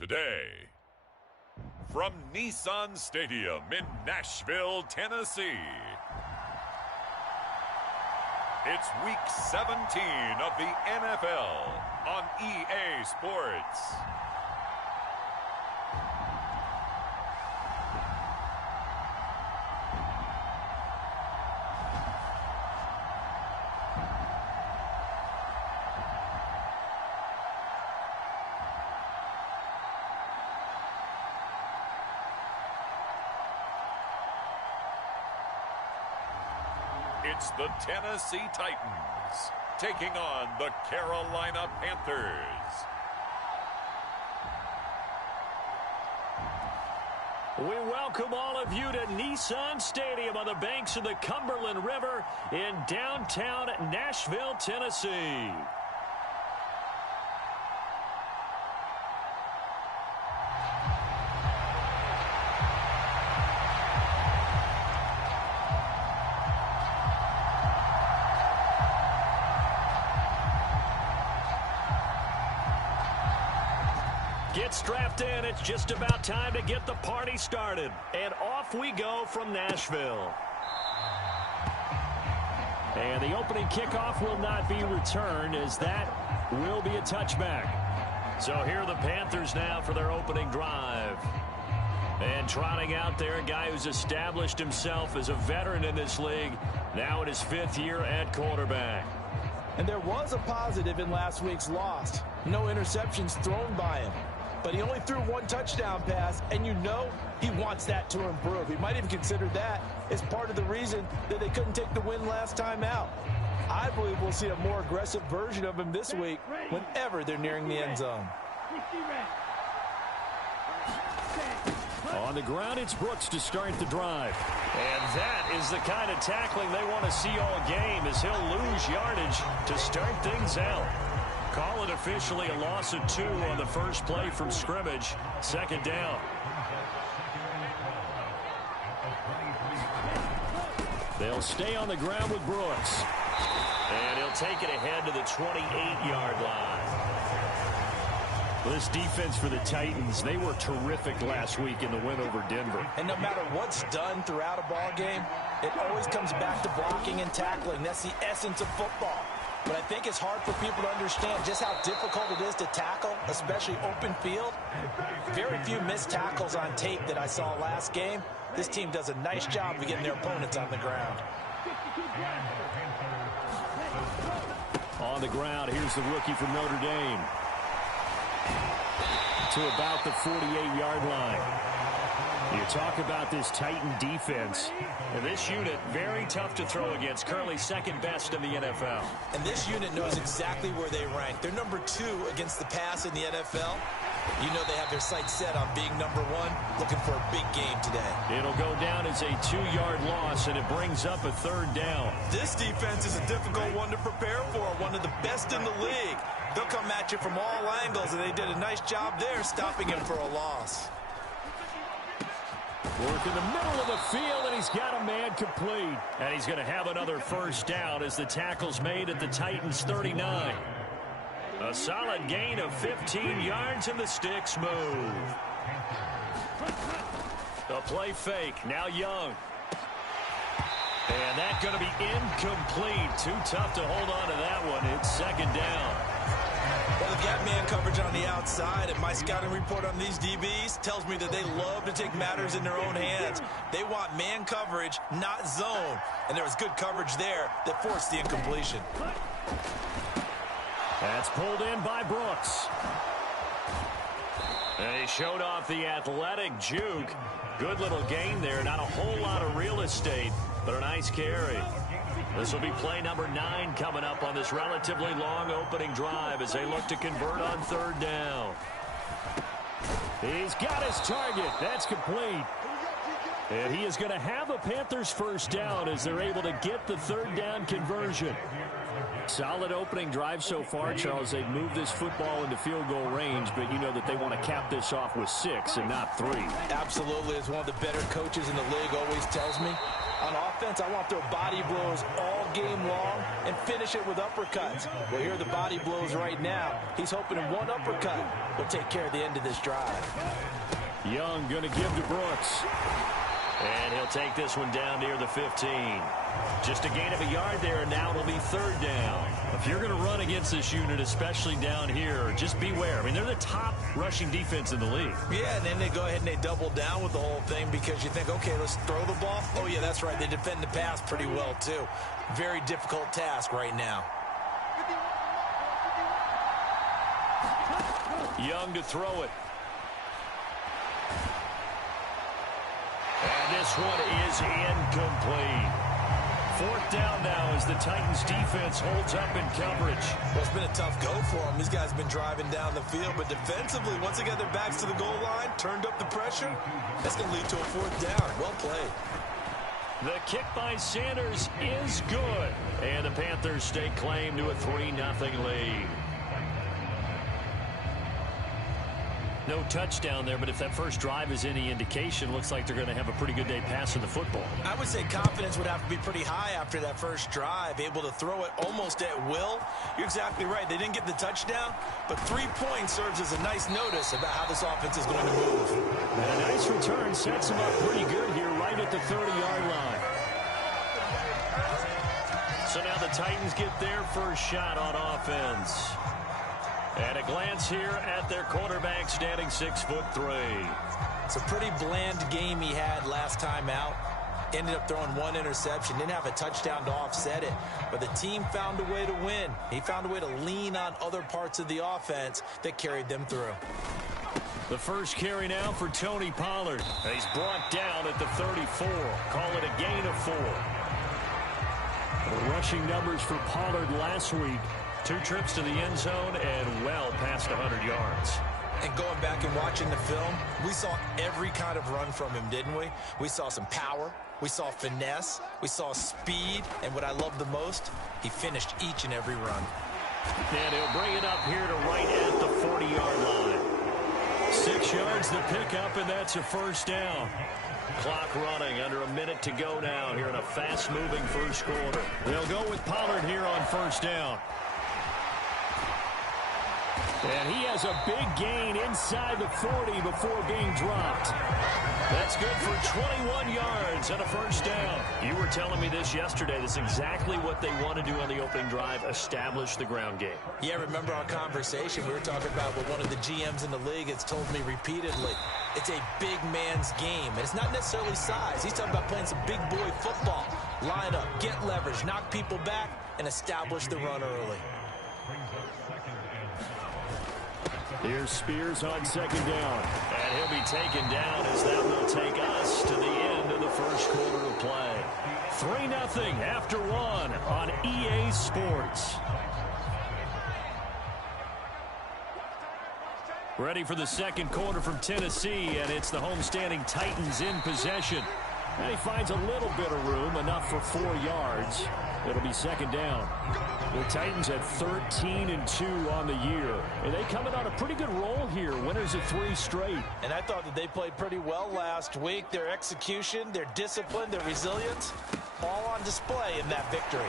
today. From Nissan Stadium in Nashville, Tennessee, it's Week 17 of the NFL on EA Sports. It's the Tennessee Titans taking on the Carolina Panthers. We welcome all of you to Nissan Stadium on the banks of the Cumberland River in downtown Nashville, Tennessee. Get strapped in. It's just about time to get the party started. And off we go from Nashville. And the opening kickoff will not be returned, as that will be a touchback. So here are the Panthers now for their opening drive. And trotting out there, a guy who's established himself as a veteran in this league, now in his 5th year at quarterback. And there was a positive in last week's loss. No interceptions thrown by him. But he only threw 1 touchdown pass, and you know he wants that to improve. He might even consider that as part of the reason that they couldn't take the win last time out. I believe we'll see a more aggressive version of him this week whenever they're nearing the end zone. On the ground, it's Brooks to start the drive. And that is the kind of tackling they want to see all game, as he'll lose yardage to start things out. Call it officially a loss of 2 on the first play from scrimmage. 2nd down. They'll stay on the ground with Brooks. And he'll take it ahead to the 28-yard line. This defense for the Titans, they were terrific last week in the win over Denver. And no matter what's done throughout a ball game, it always comes back to blocking and tackling. That's the essence of football. But I think it's hard for people to understand just how difficult it is to tackle, especially open field. Very few missed tackles on tape that I saw last game. This team does a nice job of getting their opponents on the ground. On the ground, here's the rookie from Notre Dame. To about the 48-yard line. You talk about this Titan defense. And this unit, very tough to throw against. Currently 2nd best in the NFL. And this unit knows exactly where they rank. They're number 2 against the pass in the NFL. You know they have their sights set on being number 1, looking for a big game today. It'll go down as a 2-yard loss, and it brings up a 3rd down. This defense is a difficult one to prepare for, one of the best in the league. They'll come at you from all angles, and they did a nice job there stopping him for a loss. Work in the middle of the field, and he's got a man complete. And he's going to have another 1st down as the tackle's made at the Titans' 39. A solid gain of 15 yards, and the sticks move. The play fake, now Young. And that's going to be incomplete. Too tough to hold on to that one. It's 2nd down. Well, they've got man coverage on the outside, and my scouting report on these DBs tells me that they love to take matters in their own hands. They want man coverage, not zone. And there was good coverage there that forced the incompletion. That's pulled in by Brooks. And he showed off the athletic juke. Good little gain there. Not a whole lot of real estate, but a nice carry. This will be play number 9 coming up on this relatively long opening drive as they look to convert on 3rd down. He's got his target. That's complete. And he is going to have a Panthers 1st down as they're able to get the 3rd down conversion. Solid opening drive so far, Charles. They've moved this football into field goal range, but you know that they want to cap this off with 6 and not 3. Absolutely. As one of the better coaches in the league always tells me, On offense, I want their body blows all game long and finish it with uppercuts. Well, here are the body blows right now. He's hoping in one uppercut will take care of the end of this drive. Young going to give to Brooks. And he'll take this one down near the 15. Just a gain of a yard there, and now it'll be third down. If you're going to run against this unit, especially down here, just beware. I mean, they're the top rushing defense in the league. Yeah, and then they go ahead and they double down with the whole thing because you think, okay, let's throw the ball. Oh, yeah, that's right. They defend the pass pretty well, too. Very difficult task right now. Young to throw it. And this one is incomplete. Fourth down now as the Titans defense holds up in coverage. Well, it's been a tough go for them. These guys have been driving down the field, but defensively, once they get their backs to the goal line, turned up the pressure, that's going to lead to a fourth down. Well played. The kick by Sanders is good. And the Panthers stake claim to a 3-0 lead. No touchdown there, but if that first drive is any indication, looks like they're going to have a pretty good day passing the football. I would say confidence would have to be pretty high after that first drive, able to throw it almost at will. You're exactly right. They didn't get the touchdown, but 3 points serves as a nice notice about how this offense is going to move. And a nice return sets them up pretty good here right at the 30-yard line. So now the Titans get their first shot on offense. And a glance here at their quarterback standing 6'3". It's a pretty bland game he had last time out. Ended up throwing 1 interception. Didn't have a touchdown to offset it. But the team found a way to win. He found a way to lean on other parts of the offense that carried them through. The first carry now for Tony Pollard. He's brought down at the 34. Call it a gain of 4. The rushing numbers for Pollard last week. 2 trips to the end zone and well past 100 yards. And going back and watching the film, we saw every kind of run from him, didn't we? We saw some power. We saw finesse. We saw speed. And what I love the most, he finished each and every run. And he'll bring it up here to right at the 40-yard line. 6 yards the pickup, and that's a first down. Clock running, under a minute to go now here in a fast-moving first quarter. They'll go with Pollard here on first down. And he has a big gain inside the 40 before being dropped. That's good for 21 yards and a first down. You were telling me this yesterday. That's exactly what they want to do on the opening drive, establish the ground game. Yeah, remember our conversation? We were talking about what one of the GMs in the league has told me repeatedly. It's a big man's game, and it's not necessarily size. He's talking about playing some big boy football. Line up, get leverage, knock people back, and establish the run early. Here's Spears on second down. And he'll be taken down as that will take us to the end of the first quarter of play. 3-0 after 1 on EA Sports. Ready for the second quarter from Tennessee, and it's the homestanding Titans in possession. And he finds a little bit of room, enough for 4 yards. It'll be second down. The Titans at 13-2 on the year. And they coming on a pretty good roll here. Winners of 3 straight. And I thought that they played pretty well last week. Their execution, their discipline, their resilience, all on display in that victory.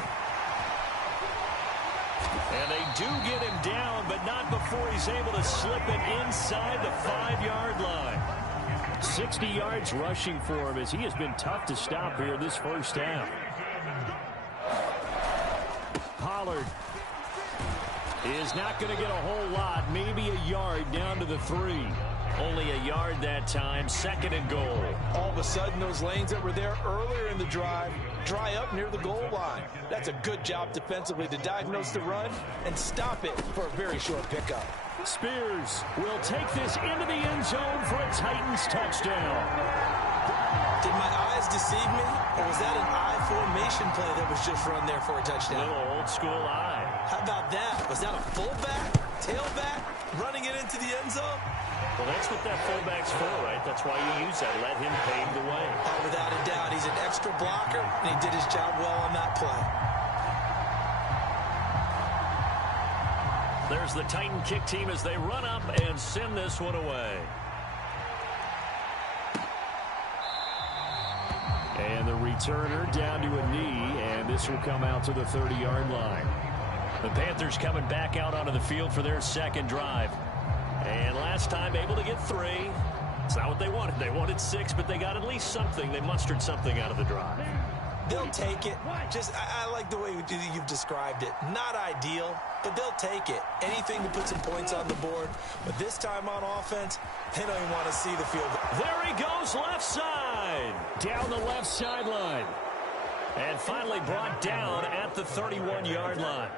And they do get him down, but not before he's able to slip it inside the 5-yard line. 60 yards rushing for him as he has been tough to stop here this first half. Pollard is not going to get a whole lot, maybe a yard down to the 3. Only a yard that time, second and goal. All of a sudden, those lanes that were there earlier in the drive dry up near the goal line. That's a good job defensively to diagnose the run and stop it for a very short pickup. Spears will take this into the end zone for a Titans touchdown. Did my eyes deceive me, or was that an eye formation play that was just run there for a touchdown? Little old school eye. How about that? Was that a fullback, tailback, running it into the end zone? Well, that's what that fullback's for, right? That's why you use that. Let him pave the way. Oh, without a doubt. He's an extra blocker, and he did his job well on that play. There's the Titan kick team as they run up and send this one away. And the returner down to a knee, and this will come out to the 30-yard line. The Panthers coming back out onto the field for their second drive. And last time able to get 3. It's not what they wanted. They wanted 6, but they got at least something. They mustered something out of the drive. They'll take it. I like the way you've described it. Not ideal, but they'll take it. Anything to put some points on the board. But this time on offense, they don't even want to see the field. There he goes, left side. Down the left sideline. And finally brought down at the 31-yard line.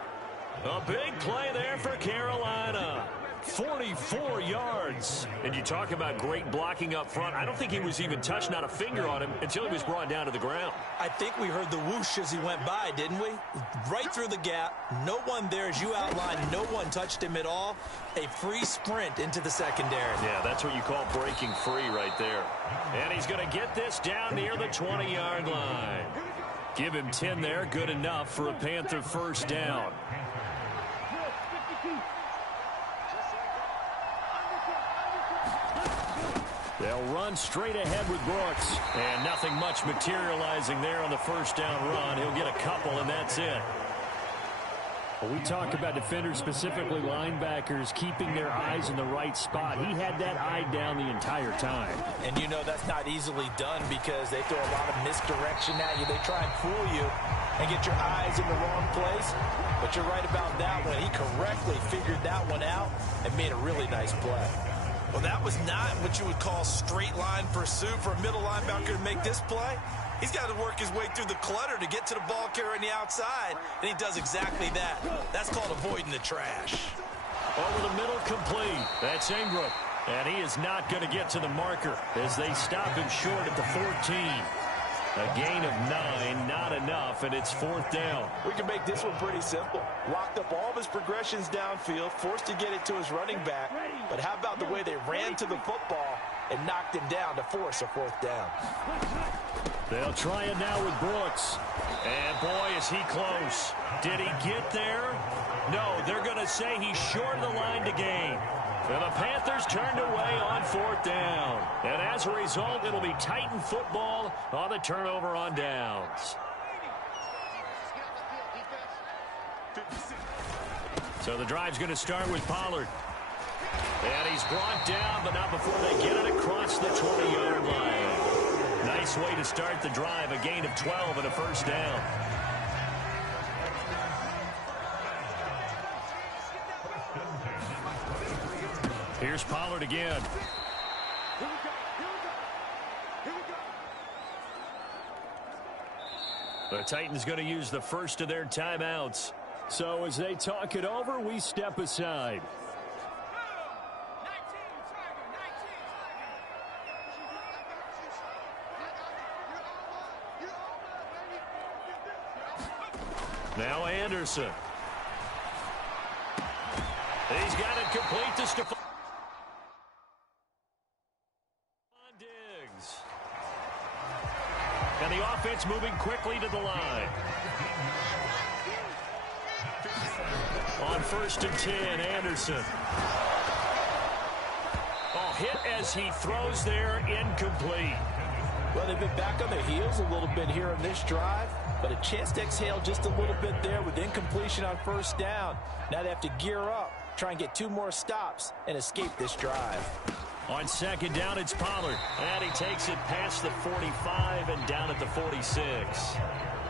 A big play there for Carolina. 44 yards. And you talk about great blocking up front. I don't think he was even touched, not a finger on him, until he was brought down to the ground. I think we heard the whoosh as he went by, didn't we? Right through the gap. No one there, as you outlined. No one touched him at all. A free sprint into the secondary. Yeah, that's what you call breaking free right there. And he's going to get this down near the 20-yard line. Give him 10 there. Good enough for a Panther first down. They'll run straight ahead with Brooks. And nothing much materializing there on the first down run. He'll get a couple, and that's it. Well, we talk about defenders, specifically linebackers, keeping their eyes in the right spot. He had that eye down the entire time. And you know that's not easily done because they throw a lot of misdirection at you. They try and fool you and get your eyes in the wrong place. But you're right about that one. He correctly figured that one out and made a really nice play. Well, that was not what you would call straight line pursuit for a middle linebacker to make this play. He's got to work his way through the clutter to get to the ball carrier on the outside, and he does exactly that. That's called avoiding the trash. Over the middle, complete. That's Ingram. And he is not going to get to the marker as they stop him short at the 14. A gain of 9, not enough, and it's fourth down. We can make this one pretty simple. Locked up all of his progressions downfield, forced to get it to his running back. But how about the way they ran to the football and knocked him down to force a fourth down? They'll try it now with Brooks. And boy, is he close. Did he get there? No, they're going to say he's short of the line to gain. And the Panthers turned away on fourth down. And as a result, it'll be Titan football on the turnover on downs. So the drive's going to start with Pollard. And he's brought down, but not before they get it across the 20-yard line. Nice way to start the drive, a gain of 12 and a first down. Here's Pollard again. The Titans going to use the first of their timeouts. So as they talk it over, we step aside. Now Anderson. He's got it complete to Stephon Diggs. And the offense moving quickly to the line. On 1st and 10, Anderson. Oh, hit as he throws there, incomplete. Well, they've been back on their heels a little bit here on this drive, but a chance to exhale just a little bit there with incompletion on first down. Now they have to gear up, try and get 2 more stops, and escape this drive. On second down, it's Pollard. And he takes it past the 45 and down at the 46.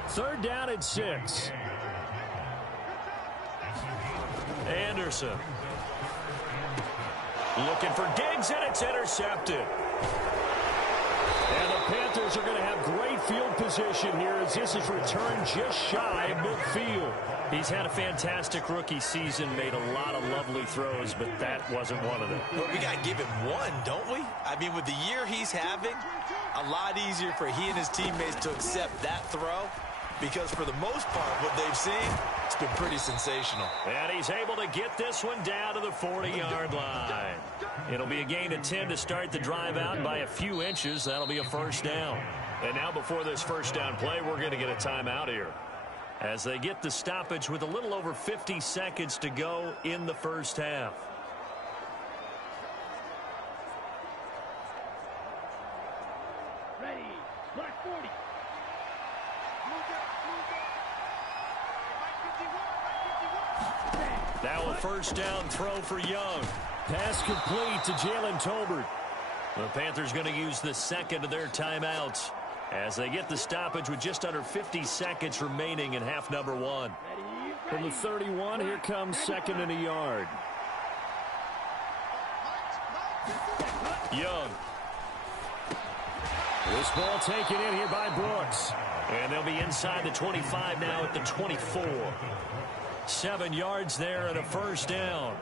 Third down and 6. Anderson. Looking for Diggs, and it's intercepted. And the Panthers are going to have great field position here as this is returned just shy of midfield. He's had a fantastic rookie season, made a lot of lovely throws, but that wasn't one of them. Well, we got to give him one, don't we? I mean, with the year he's having, a lot easier for he and his teammates to accept that throw because for the most part, what they've seen, it's been pretty sensational. And he's able to get this one down to the 40-yard line. It'll be a gain of 10 to start the drive out by a few inches. That'll be a first down. And now before this first down play, we're going to get a timeout here as they get the stoppage with a little over 50 seconds to go in the first half. Ready, Black 40. Now a first down throw for Young. Pass complete to Jalen Tolbert. The Panthers going to use the second of their timeouts as they get the stoppage with just under 50 seconds remaining in half number one. From the 31, here comes second and a yard. Young. This ball taken in here by Brooks. And they'll be inside the 25 now at the 24. 7 yards there and a first down.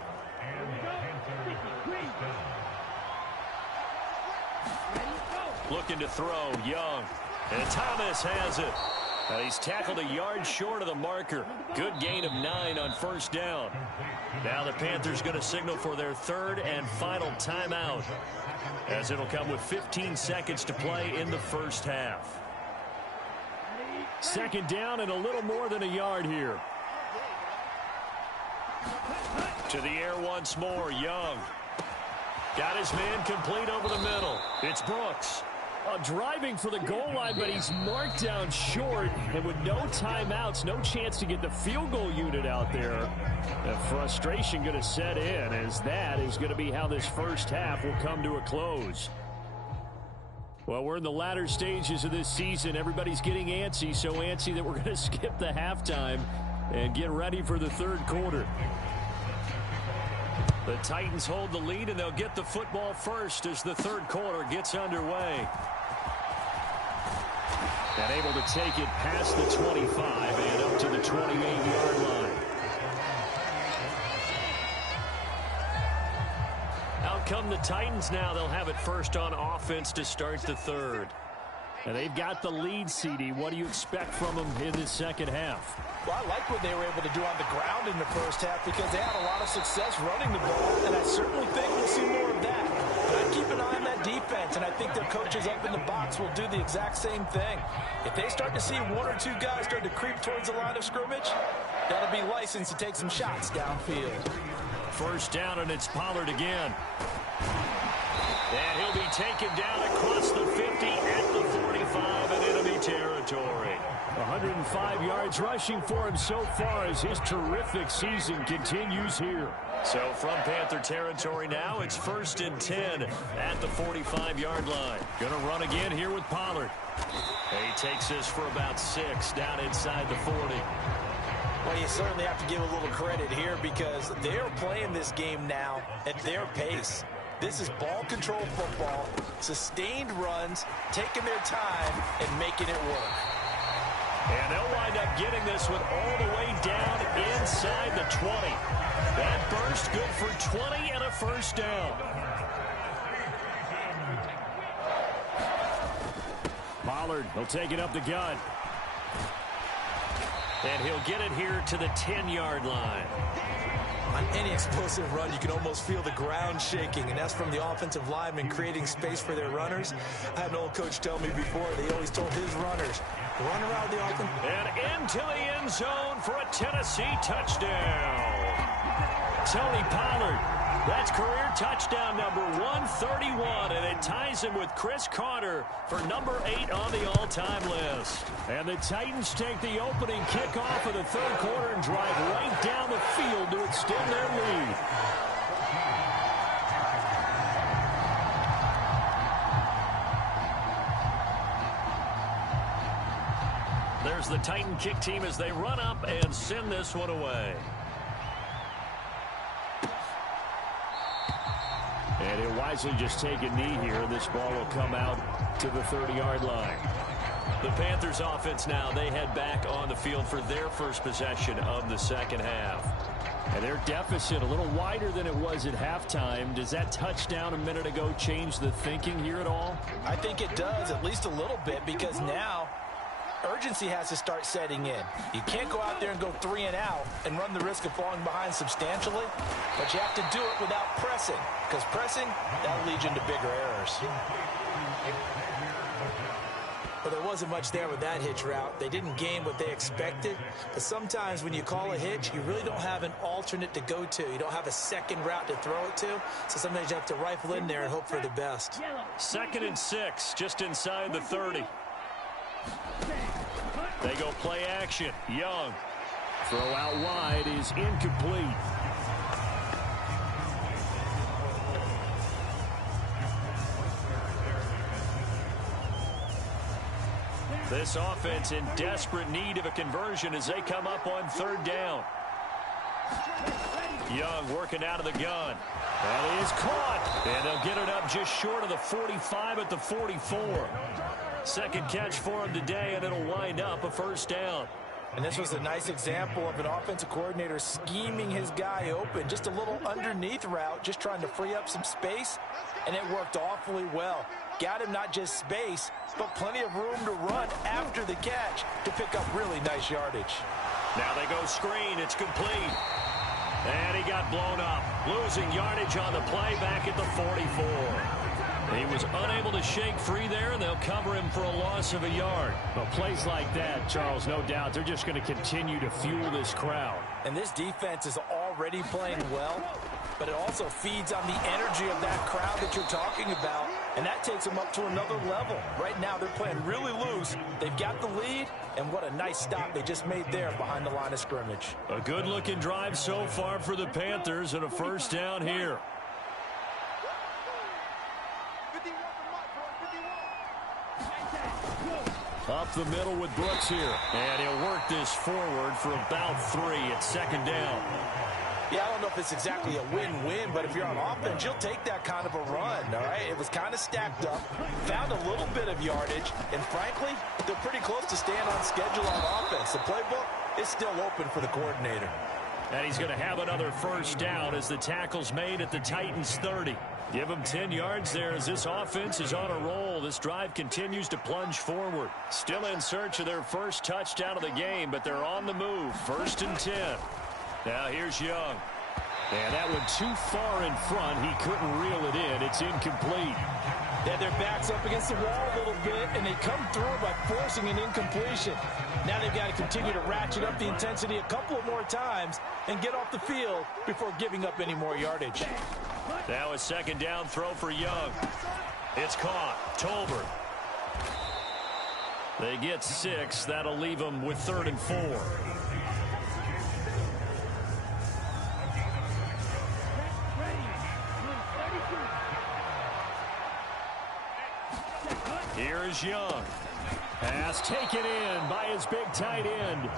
Looking to throw, Young. And Thomas has it. He's tackled a yard short of the marker. Good gain of 9 on first down. Now the Panthers going to signal for their third and final timeout, as it'll come with 15 seconds to play in the first half. Second down and a little more than a yard here. To the air once more, Young. Got his man complete over the middle. It's Brooks. Driving for the goal line, but he's marked down short. And with no timeouts, no chance to get the field goal unit out there. The frustration going to set in, as that is going to be how this first half will come to a close. Well, we're in the latter stages of this season. Everybody's getting antsy, so antsy that we're going to skip the halftime and get ready for the third quarter. The Titans hold the lead, and they'll get the football first as the third quarter gets underway. And able to take it past the 25 and up to the 28-yard line. Out come the Titans now. They'll have it first on offense to start the third. And they've got the lead, CD. What do you expect from them in the second half? Well, I like what they were able to do on the ground in the first half because they had a lot of success running the ball, and I certainly think we'll see more of that. But I keep an eye on that defense, and I think their coaches up in the box will do the exact same thing. If they start to see 1 or 2 guys start to creep towards the line of scrimmage, that'll be licensed to take some shots downfield. First down, and it's Pollard again. And he'll be taken down across the 50 at the 45 in enemy territory. 105 yards rushing for him so far as his terrific season continues here. So from Panther territory now, it's first and 10 at the 45-yard line. Going to run again here with Pollard. He takes this for about 6 down inside the 40. Well, you certainly have to give a little credit here because they're playing this game now at their pace. This is ball control football, sustained runs, taking their time, and making it work. And they'll wind up getting this one all the way down inside the 20. That burst good for 20 and a first down. Pollard, he'll take it up the gut. And he'll get it here to the 10-yard line. On any explosive run, you can almost feel the ground shaking, and that's from the offensive linemen creating space for their runners. I had an old coach tell me before, they always told his runners, run around the offense. And into the end zone for a Tennessee touchdown. Tony Pollard, that's career touchdown number 131, and it ties him with Chris Carter for number 8 on the all-time list. And the Titans take the opening kickoff of the third quarter and drive right down the field to extend their lead. There's the Titan kick team as they run up and send this one away. And he'll wisely just take a knee here, and this ball will come out to the 30-yard line. The Panthers offense now, they head back on the field for their first possession of the second half. And their deficit a little wider than it was at halftime. Does that touchdown a minute ago change the thinking here at all? I think it does, at least a little bit, because now urgency has to start setting in. You can't go out there and go 3 and out and run the risk of falling behind substantially, but you have to do it without pressing, because pressing, that'll lead you into bigger errors. But there wasn't much there with that hitch route. They didn't gain what they expected, but sometimes when you call a hitch, you really don't have an alternate to go to. You don't have a second route to throw it to, so sometimes you have to rifle in there and hope for the best. 2nd and 6, just inside the 30. They go play action. Young. Throw out wide is incomplete. This offense in desperate need of a conversion as they come up on third down. Young working out of the gun. And he is caught. And they'll get it up just short of the 45 at the 44. Second catch for him today, and it'll wind up a first down. And this was a nice example of an offensive coordinator scheming his guy open. Just a little underneath route, just trying to free up some space, and it worked awfully well. Got him not just space, but plenty of room to run after the catch to pick up really nice yardage. Now they go screen. It's complete. And he got blown up. Losing yardage on the play back at the 44. He was unable to shake free there, and they'll cover him for a loss of a yard. Well, plays like that, Charles, no doubt, they're just going to continue to fuel this crowd. And this defense is already playing well, but it also feeds on the energy of that crowd that you're talking about, and that takes them up to another level. Right now, they're playing really loose. They've got the lead, and what a nice stop they just made there behind the line of scrimmage. A good-looking drive so far for the Panthers, and a first down here. Up the middle with Brooks here. And he'll work this forward for about 3 at second down. Yeah, I don't know if it's exactly a win-win, but if you're on offense, you'll take that kind of a run, all right? It was kind of stacked up, found a little bit of yardage, and frankly, they're pretty close to staying on schedule on offense. The playbook is still open for the coordinator. And he's going to have another first down as the tackle's made at the Titans' 30. Give him 10 yards there as this offense is on a roll. This drive continues to plunge forward. Still in search of their first touchdown of the game, but they're on the move. 1st and 10. Now here's Young. And that one too far in front. He couldn't reel it in. It's incomplete. They had their backs up against the wall a little bit, and they come through by forcing an incompletion. Now they've got to continue to ratchet up the intensity a couple of more times and get off the field before giving up any more yardage. Now a second down throw for Young. It's caught. Tolbert. They get 6. That'll leave them with 3rd and 4. Here is Young. Pass taken in by his big tight end.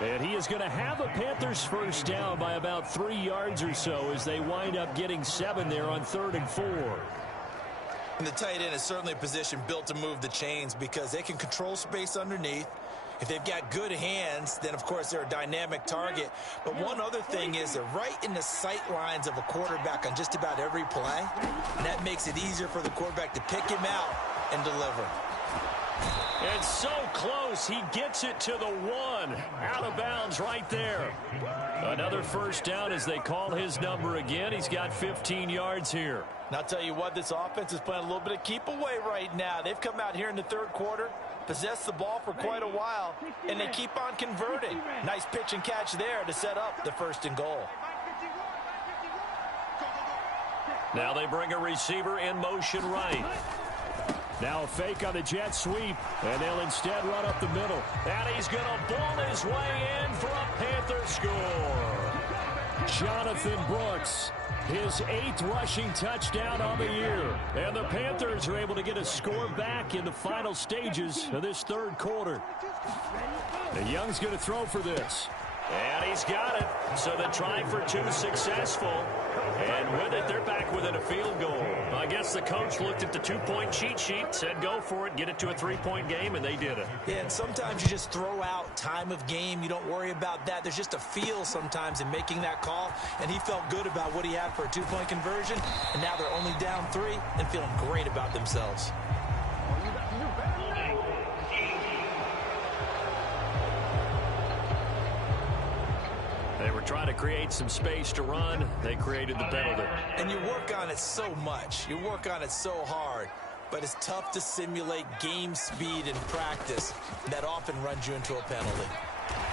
And he is going to have a Panthers first down by about 3 yards or so as they wind up getting 7 there on 3rd and 4. And the tight end is certainly a position built to move the chains because they can control space underneath. If they've got good hands, then, of course, they're a dynamic target. But one other thing is they're right in the sight lines of a quarterback on just about every play. And that makes it easier for the quarterback to pick him out and deliver. And so close, he gets it to the 1. Out of bounds right there. Another first down as they call his number again. He's got 15 yards here. And I'll tell you what, this offense is playing a little bit of keep away right now. They've come out here in the 3rd quarter, possessed the ball for quite a while, and they keep on converting. Nice pitch and catch there to set up the 1st and goal. Now they bring a receiver in motion right. Now a fake on the jet sweep, and they'll instead run up the middle. And he's going to ball his way in for a Panther score. Jonathan Brooks, his 8th rushing touchdown on the year. And the Panthers are able to get a score back in the final stages of this 3rd quarter. And Young's going to throw for this. And he's got it. So the try for 2 successful. And with it, they're back within a field goal. I guess the coach looked at the 2-point cheat sheet, said go for it, get it to a 3-point game, and they did it. Yeah, and sometimes you just throw out time of game. You don't worry about that. There's just a feel sometimes in making that call, and he felt good about what he had for a 2-point conversion, and now they're only down 3 and feeling great about themselves. They were trying to create some space to run. They created the penalty. And you work on it so much. You work on it so hard. But it's tough to simulate game speed in practice. That often runs you into a penalty.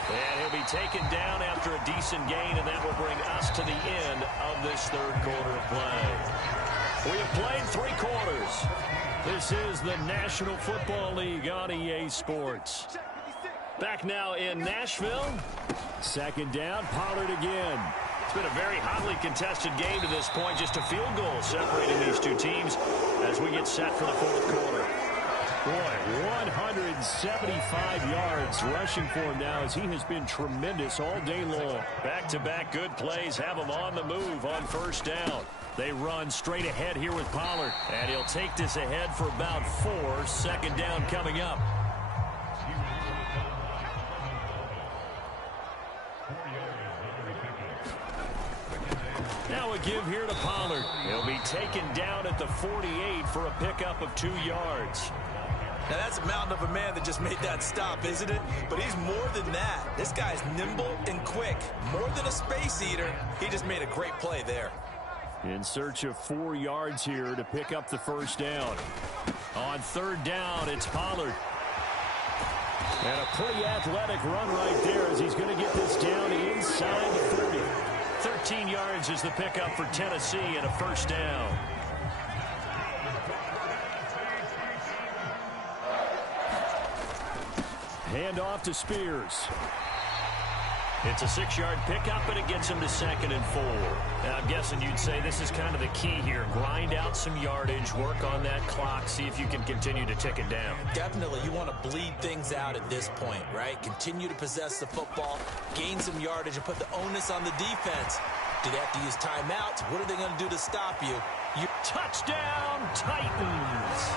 And he'll be taken down after a decent gain, and that will bring us to the end of this 3rd quarter of play. We have played 3 quarters. This is the National Football League on EA Sports. Back now in Nashville. 2nd down, Pollard again. It's been a very hotly contested game to this point. Just a field goal separating these 2 teams as we get set for the 4th quarter. Boy, 175 yards rushing for him now as he has been tremendous all day long. Back-to-back good plays have him on the move on first down. They run straight ahead here with Pollard, and he'll take this ahead for about 4. Second down coming up. Now a give here to Pollard. He'll be taken down at the 48 for a pickup of 2 yards. Now that's a mountain of a man that just made that stop, isn't it? But he's more than that. This guy's nimble and quick. More than a space eater. He just made a great play there. In search of 4 yards here to pick up the first down. On third down, it's Pollard. And a pretty athletic run right there as he's going to get this down inside the 30. 13 yards is the pickup for Tennessee and a first down. Hand off to Spears. It's a 6-yard pickup, and it gets him to 2nd and 4. Now, I'm guessing you'd say this is kind of the key here. Grind out some yardage, work on that clock, see if you can continue to tick it down. Definitely, you want to bleed things out at this point, right? Continue to possess the football, gain some yardage, and put the onus on the defense. Do they have to use timeouts? What are they going to do to stop you? Touchdown, Titans!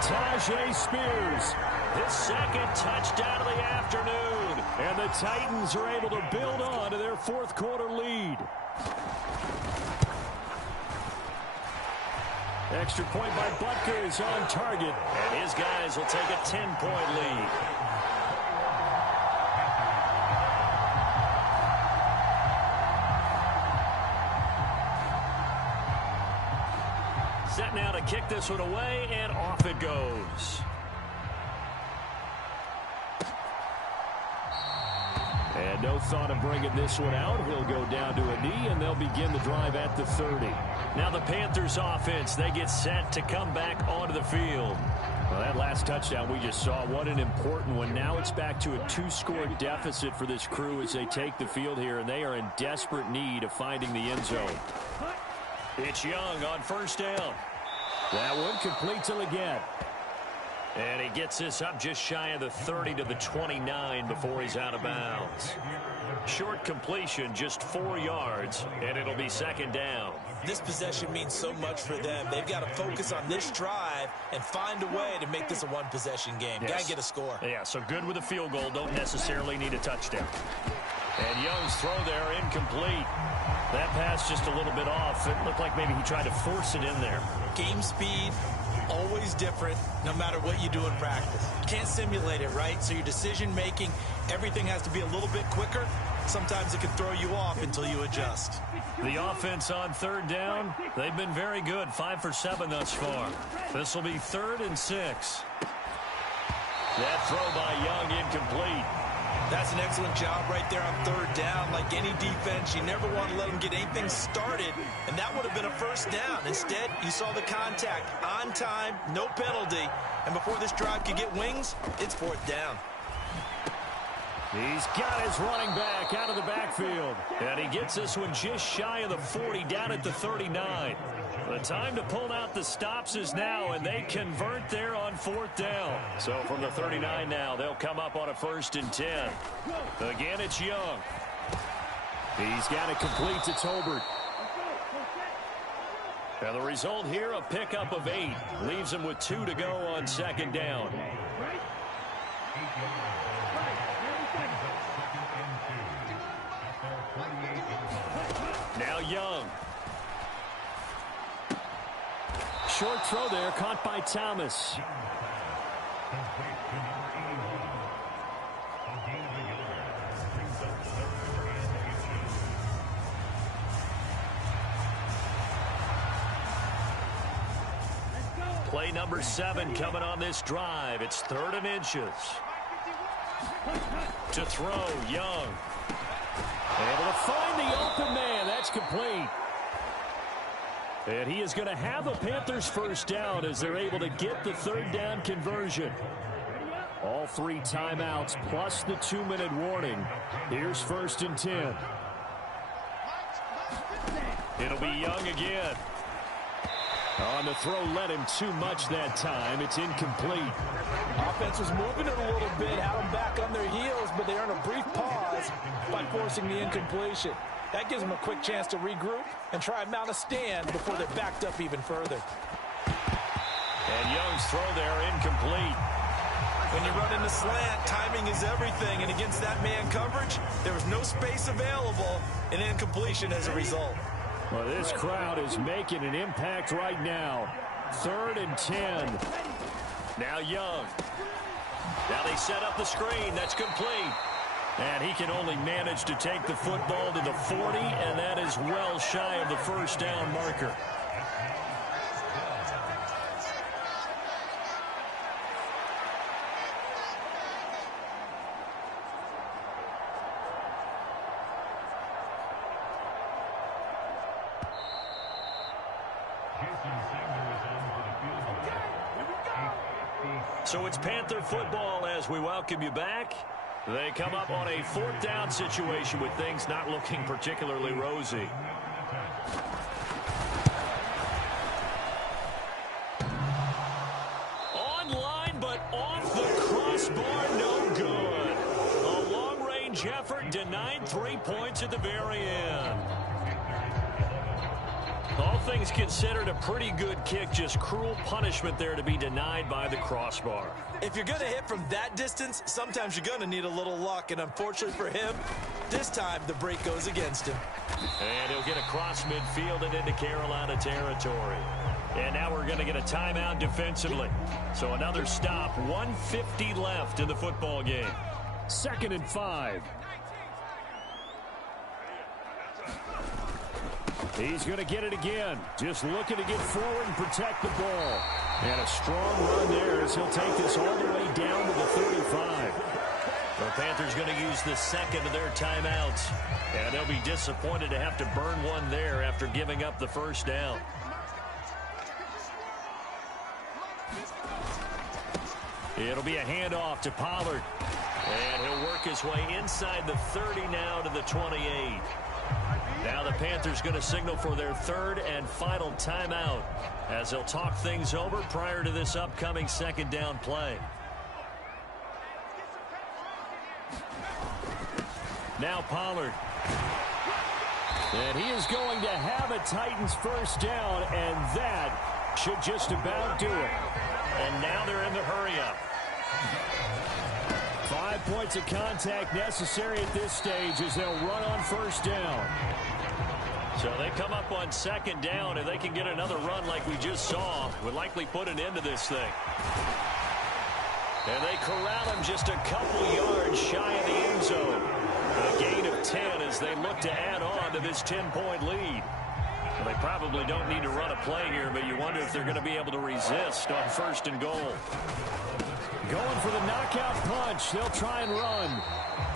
Tajay Spears. His second touchdown of the afternoon. And the Titans are able to build on to their fourth quarter lead. Extra point by Butker is on target. And his guys will take a 10-point lead. Set now to kick this one away, and off it goes. And no thought of bringing this one out. He'll go down to a knee, and they'll begin the drive at the 30. Now the Panthers offense, they get set to come back onto the field. Well, that last touchdown we just saw, what an important one. Now it's back to a 2-score deficit for this crew as they take the field here, and they are in desperate need of finding the end zone. It's Young on first down. That one complete till again. And he gets this up just shy of the 30 to the 29 before he's out of bounds. Short completion, just 4 yards, and it'll be second down. This possession means so much for them. They've got to focus on this drive and find a way to make this a one-possession game. Yes. Got to get a score. Yeah, so good with a field goal. Don't necessarily need a touchdown. And Young's throw there incomplete. That pass just a little bit off. It looked like maybe he tried to force it in there. Game speed, always different, no matter what you do in practice. You can't simulate it, right? So your decision-making, everything has to be a little bit quicker. Sometimes it can throw you off until you adjust. The offense on third down, they've been very good. 5 for 7 thus far. This will be 3rd and 6. That throw by Young incomplete. That's an excellent job right there on third down. Like any defense, you never want to let them get anything started, and that would have been a first down. Instead, you saw the contact on time, no penalty, and before this drive could get wings, it's 4th down. He's got his running back out of the backfield. And he gets this one just shy of the 40, down at the 39. The time to pull out the stops is now, and they convert there on 4th down. So from the 39 now, they'll come up on a 1st and 10. Again, it's Young. He's got it complete to Tolbert. And the result here, a pickup of 8. Leaves him with 2 to go on 2nd down. Now Young. Short throw there, caught by Thomas. Play number 7 coming on this drive. It's 3rd and inches. To throw, Young. Able to find the open man. That's complete. And he is going to have the Panthers first down as they're able to get the 3rd down conversion. All 3 timeouts plus the 2-minute warning. Here's 1st and 10. It'll be Young again. On the throw, led him too much that time. It's incomplete. Offense was moving it a little bit, had them back on their heels, but they earned a brief pause by forcing the incompletion. That gives them a quick chance to regroup and try and mount a stand before they're backed up even further. And Young's throw there incomplete. When you run in the slant, timing is everything, and against that man coverage, there was no space available, and incompletion as a result. Well, this crowd is making an impact right now. 3rd and 10. Now Young. Now they set up the screen. That's complete. And he can only manage to take the football to the 40, and that is well shy of the first down marker. So it's Panther football as we welcome you back. They come up on a 4th down situation with things not looking particularly rosy. Online, but off the crossbar, no good. A long-range effort denied 3 points at the very end. All things considered, a pretty good kick, just cruel punishment there to be denied by the crossbar. If you're going to hit from that distance, sometimes you're going to need a little luck, and unfortunately for him, this time the break goes against him. And he'll get across midfield and into Carolina territory. And now we're going to get a timeout defensively. So another stop, 1:50 left in the football game. 2nd and 5. He's going to get it again. Just looking to get forward and protect the ball. And a strong run there as he'll take this all the way down to the 35. The Panthers going to use the second of their timeouts. And they'll be disappointed to have to burn one there after giving up the first down. It'll be a handoff to Pollard. And he'll work his way inside the 30 now to the 28. Now the Panthers going to signal for their 3rd and final timeout as they'll talk things over prior to this upcoming 2nd down play. Now Pollard. And he is going to have a Titans first down, and that should just about do it. And now they're in the hurry-up. 5 points of contact necessary at this stage as they'll run on first down. So they come up on 2nd down, and they can get another run like we just saw. Would likely put an end to this thing. And they corral him just a couple yards shy of the end zone. A gain of 10 as they look to add on to this 10-point lead. Well, they probably don't need to run a play here, but you wonder if they're going to be able to resist on 1st and goal. Going for the knockout punch. They'll try and run.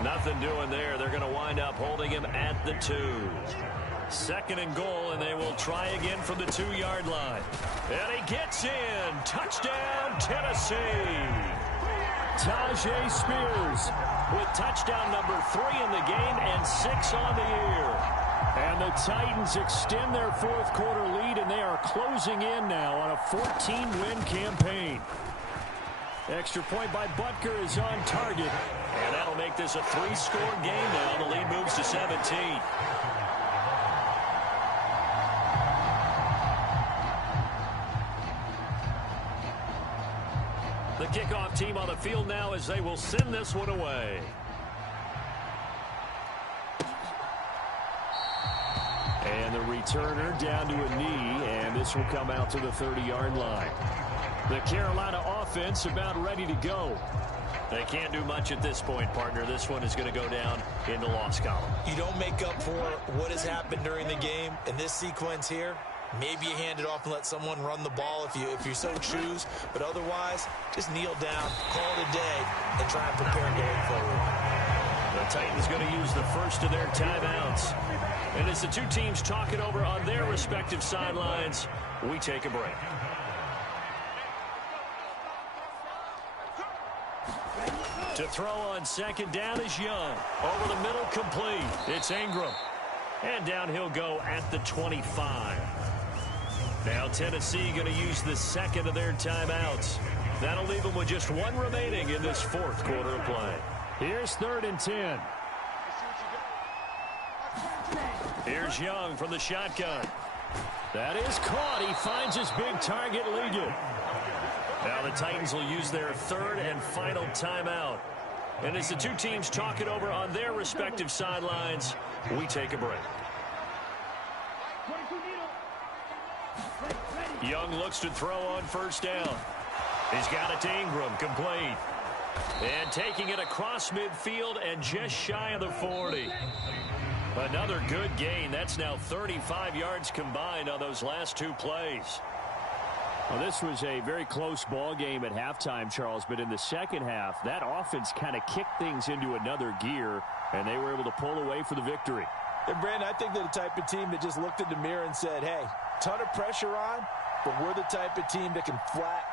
Nothing doing there. They're going to wind up holding him at the 2. 2nd and goal, and they will try again from the 2-yard line. And he gets in. Touchdown, Tennessee. Tajay Spears with touchdown number 3 in the game and 6 on the year. And the Titans extend their 4th quarter lead, and they are closing in now on a 14-win campaign. Extra point by Butker is on target. And that'll make this a 3-score game now. The lead moves to 17. The kickoff team on the field now as they will send this one away. And the returner down to a knee, and this will come out to the 30-yard line. The Carolina offense about ready to go. They can't do much at this point, partner. This one is going to go down in the loss column. You don't make up for what has happened during the game in this sequence here. Maybe you hand it off and let someone run the ball if you so choose. But otherwise, just kneel down, call it a day, and try and prepare going forward. The Titans going to use the first of their timeouts. And as the two teams talk it over on their respective sidelines, we take a break. To throw on 2nd down is Young. Over the middle, complete. It's Ingram. And down he'll go at the 25. Now Tennessee going to use the second of their timeouts. That'll leave them with just one remaining in this fourth quarter of play. Here's 3rd and 10. Here's Young from the shotgun. That is caught. He finds his big target, Ligon. Now the Titans will use their 3rd and final timeout. And as the two teams talk it over on their respective sidelines, we take a break. Young looks to throw on 1st down. He's got it to Ingram, complete. And taking it across midfield and just shy of the 40. Another good gain. That's now 35 yards combined on those last 2 plays. Well, this was a very close ball game at halftime, Charles, but in the second half, that offense kind of kicked things into another gear, and they were able to pull away for the victory. And, Brandon, I think they're the type of team that just looked in the mirror and said, hey, ton of pressure on, but we're the type of team that can flat